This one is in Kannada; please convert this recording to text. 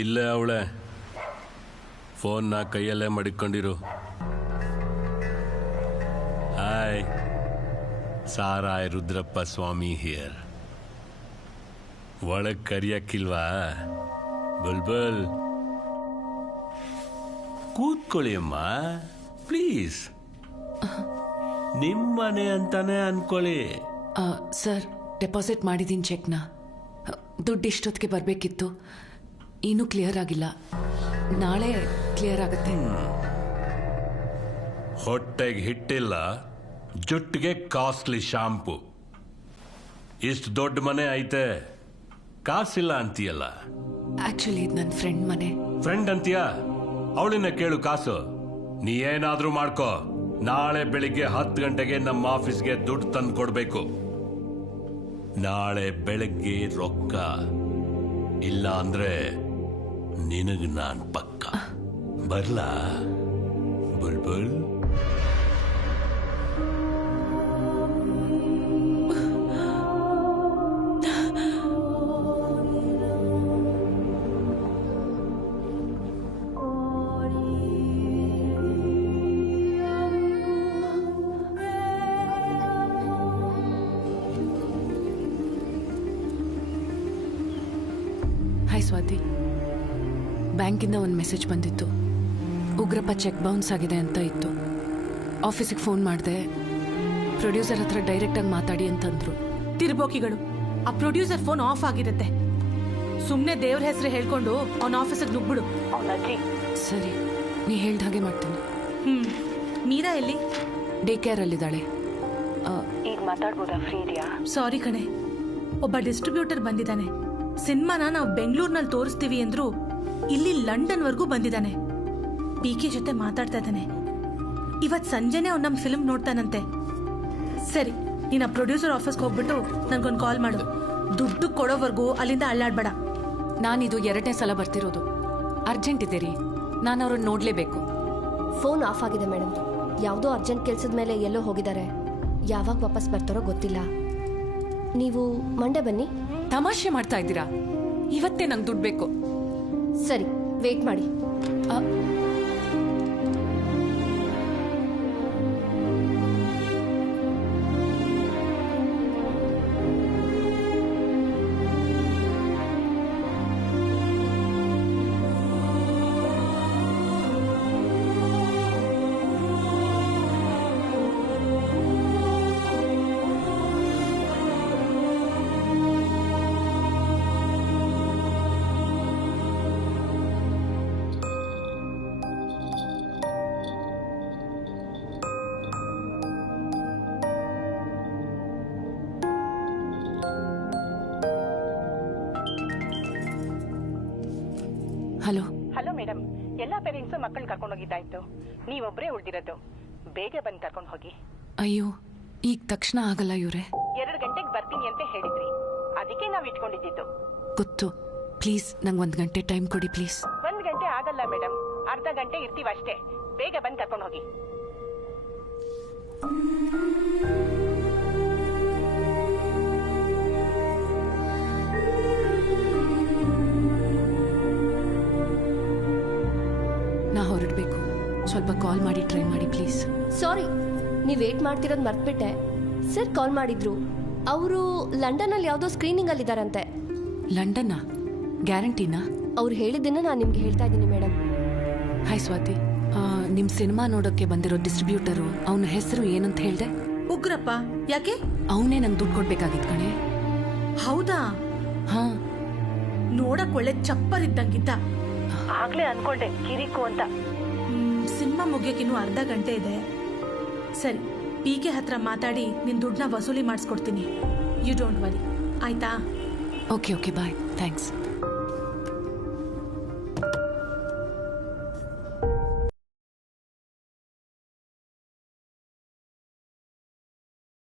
ಇಲ್ಲೇ ಅವಳೆ ಫೋನ್ನ ಕೈಯಲ್ಲೇ ಮಡಿಕೊಂಡಿರು. ಹಾಯ್, ಸಾರಾಯ್ ರುದ್ರಪ್ಪ ಸ್ವಾಮಿ ಹಿಯರ್. ಒಳಗ್ ಕರಿಯಕ್ಕಿಲ್ವಾ? ಬುಲ್ಬುಲ್ ಕೂತ್ಕೊಳ್ಳಿ ಅಮ್ಮ ಪ್ಲೀಸ್. ನಿಮ್ಮನೆ ಅಂತಾನೆ ಅನ್ಕೊಳ್ಳಿ. ಸರ್, ಡೆಪಾಸಿಟ್ ಮಾಡಿದ್ದೀನಿ ಚೆಕ್ನ. ದುಡ್ಡು ಇಷ್ಟೊತ್ತಿಗೆ ಬರಬೇಕಿತ್ತು, ಇನ್ನೂ ಕ್ಲಿಯರ್ ಆಗಿಲ್ಲ. ನಾಳೆ ಕ್ಲಿಯರ್ ಆಗುತ್ತೆ. ಹೊಟ್ಟೆಗೆ ಹಿಟ್ಟಿಲ್ಲ, ಜುಟ್ಟಿಗೆ ಕಾಸ್ಟ್ಲಿ ಶಾಂಪು. ಇಷ್ಟು ದೊಡ್ಡ ಮನೆ ಐತೆ, ಕಾಸಿಲ್ಲ ಅಂತೀಯಲ್ಲ. ಆಕ್ಚುಲಿ ಇದು ನನ್ನ ಫ್ರೆಂಡ್ ಮನೆ. ಫ್ರೆಂಡ್ ಅಂತೀಯ? ಅವಳನ್ನ ಕೇಳು ಕಾಸು. ನೀ ಏನಾದ್ರೂ ಮಾಡ್ಕೋ, ನಾಳೆ ಬೆಳಿಗ್ಗೆ 10 ಗಂಟೆಗೆ ನಮ್ಮ ಆಫೀಸ್ಗೆ ದುಡ್ಡು ತಂದು ಕೊಡ್ಬೇಕು. ನಾಳೆ ಬೆಳಗ್ಗೆ ರೊಕ್ಕ ಇಲ್ಲ ಅಂದ್ರೆ ನಿನಗೆ ನಾನ್ ಪಕ್ಕ. ಬರ್ಲಾ ಬುಲ್ಬುಲ್? ಹಾಯ್ ಸ್ವಾತಿ, ಬ್ಯಾಂಕಿಂದ ಒಂದು ಮೆಸೇಜ್ ಬಂದಿತ್ತು. ಉಗ್ರಪ್ಪ ಚೆಕ್ ಬೌನ್ಸ್ ಆಗಿದೆ ಅಂತ ಇತ್ತು. ಆಫೀಸಿಗೆ ಫೋನ್ ಮಾಡಿದೆ, ಪ್ರೊಡ್ಯೂಸರ್ ಹತ್ರ ಡೈರೆಕ್ಟಾಗಿ ಮಾತಾಡಿ ಅಂತಂದ್ರು. ತಿರ್ಬೋಕಿಗಳು, ಆ ಪ್ರೊಡ್ಯೂಸರ್ ಫೋನ್ ಆಫ್ ಆಗಿರುತ್ತೆ. ಸುಮ್ಮನೆ ದೇವ್ರ ಹೆಸರು ಹೇಳ್ಕೊಂಡು ಅವನ ಆಫೀಸಿಗೆ ನುಗ್ಬಿಡು. ಸರಿ, ನೀ ಹೇಳ್ದ ಹಾಗೆ ಮಾಡ್ತೀನಿ. ಮೀರಾ ಎಲ್ಲಿ? ಡೇ ಕೇರ್ ಅಲ್ಲಿದ್ದಾಳೆ. ಈಗ ಮಾತಾಡ್ಬೋದಾ? ಫ್ರೀ ಇದೆಯಾ? ಸಾರಿ ಕಣೆ, ಒಬ್ಬ ಡಿಸ್ಟ್ರಿಬ್ಯೂಟರ್ ಬಂದಿದ್ದಾನೆ. ಸಿನಿಮಾನ ನಾವು ಬೆಂಗಳೂರಿನಲ್ಲಿ ತೋರಿಸ್ತೀವಿ ಅಂದ್ರು ಇಲ್ಲಿ ಲಂಡನ್ ವರ್ಗೂ ಬಂದಿದ್ದಾನೆ. ಪಿಕೆ ಜೊತೆ ಮಾತಾಡ್ತಾ ಇದ್ದಾನೆ. ಇವತ್ ಸಂಜೆನೆ ಅವ್ನು ನಮ್ಮ ಫಿಲ್ಮ್ ನೋಡ್ತಾನಂತೆ. ಸರಿ, ನೀನು ಆ ಪ್ರೊಡ್ಯೂಸರ್ ಆಫೀಸ್ಗೆ ಹೋಗ್ಬಿಟ್ಟು ನನ್ಗೊಂದು ಕಾಲ್ ಮಾಡು. ದುಡ್ಡು ಕೊಡೋವರೆಗೂ ಅಲ್ಲಿಂದ ಅಳ್ಳಾಡ್ಬೇಡ. ನಾನಿದು 2ನೇ ಸಲ ಬರ್ತಿರೋದು. ಅರ್ಜೆಂಟ್ ಇದೆ ರೀ, ನಾನು ಅವ್ರನ್ನ ನೋಡ್ಲೇಬೇಕು. ಫೋನ್ ಆಫ್ ಆಗಿದೆ ಮೇಡಮ್. ಯಾವುದೋ ಅರ್ಜೆಂಟ್ ಕೆಲ್ಸದ ಮೇಲೆ ಎಲ್ಲೋ ಹೋಗಿದ್ದಾರೆ. ಯಾವಾಗ ವಾಪಸ್ ಬರ್ತಾರೋ ಗೊತ್ತಿಲ್ಲ. ನೀವು ಮಂಡೆ ಬನ್ನಿ. ತಮಾಷೆ ಮಾಡ್ತಾ ಇದ್ದೀರಾ? ಇವತ್ತೇ ನಂಗೆ ದುಡ್ಡು ಬೇಕು. ಸರಿ, ವೇಟ್ ಮಾಡಿ. ಹಲೋ. ಹಲೋ ಮೇಡಮ್, ಎಲ್ಲಾ ಪೇರೆಂಟ್ಸ್ ಮಕ್ಕಳು ಕರ್ಕೊಂಡು ಹೋಗಿದ್ದಾಯ್ತು. ನೀವೊಬ್ಬರೇ ಉಳಿದಿರೋದು. ಬೇಗ ಬಂದು ಕರ್ಕೊಂಡು ಹೋಗಿ. ಅಯ್ಯೋ, ಈಗ ತಕ್ಷಣ ಆಗಲ್ಲ ಇವ್ರೆ. 2 ಗಂಟೆಗೆ ಬರ್ತೀನಿ ಅಂತ ಹೇಳಿದ್ರಿ, ಅದಕ್ಕೆ ನಾವು ಇಟ್ಕೊಂಡಿದ್ದು. ಗೊತ್ತು. ಪ್ಲೀಸ್ ನಂಗೆ 1 ಗಂಟೆ ಟೈಮ್ ಕೊಡಿ ಪ್ಲೀಸ್. 1 ಗಂಟೆ ಆಗಲ್ಲ ಮೇಡಮ್, ಅರ್ಧ ಗಂಟೆ ಇರ್ತೀವಿ ಅಷ್ಟೇ. ಬೇಗ ಬಂದು ಕರ್ಕೊಂಡು ಹೋಗಿ. ನಾ ಹೊರಡ್ಬೇಕು. ಸ್ವಲ್ಪ ಕಾಲ್ ಮಾಡಿ ಟ್ರೈ ಮಾಡಿ ಪ್ಲೀಸ್. ಸಾರಿ, ನೀವು ವೇಟ್ ಮಾಡ್ತಿರೋದು ಮರ್ತ್ಬಿಟ್ಟೆ. ಸರ್ ಕಾಲ್ ಮಾಡಿದ್ರು. ಅವರು ಲಂಡನ್ ಅಲ್ಲಿ ಯಾವುದೋ ಸ್ಕ್ರೀನಿಂಗ್ ಅಲ್ಲಿ ಇದಾರಂತೆ. ಲಂಡನ್ನ ಗ್ಯಾರಂಟಿನಾ? ಅವ್ರು ಹೇಳಿದ್ದನ್ನ ನಾನು ನಿಮ್ಗೆ ಹೇಳ್ತಾ ಇದ್ದೀನಿ ಮೇಡಮ್. ಹಾಯ್ ಸ್ವಾತಿ, ನಿಮ್ಮ ಸಿನಿಮಾ ನೋಡೋಕ್ಕೆ ಬಂದಿರೋ ಡಿಸ್ಟ್ರಿಬ್ಯೂಟರು ಅವನ ಹೆಸರು ಏನಂತ ಹೇಳ್ದೆ? ಉಗ್ರಪ್ಪ. ಯಾಕೆ? ಅವನೇ ನಂಗೆ ದುಡ್ಡು ಕೊಡ್ಬೇಕಾಗಿತ್ತು ಕಣೆ. ಹೌದಾ? ಹಾ, ನೋಡಕ್ ಒಳ್ಳೆ ಚಪ್ಪರ್ ಇದ್ದಂಗಿದ್ದ. ಆಗ್ಲೇ ಅನ್ಕೊಂಡೆ ಕಿರಿಕು ಅಂತ. ಸಿನಿಮಾ ಮುಗಿಯೋಕಿನ್ನೂ ಅರ್ಧ ಗಂಟೆ ಇದೆ. ಸರಿ, PK ಹತ್ರ ಮಾತಾಡಿ ನಿನ್ ದುಡ್ಡನ್ನ ವಸೂಲಿ ಮಾಡಿಸ್ಕೊಡ್ತೀನಿ. ಯು ಡೋಂಟ್ ವರಿ, ಆಯ್ತಾ? Okay bye, thanks.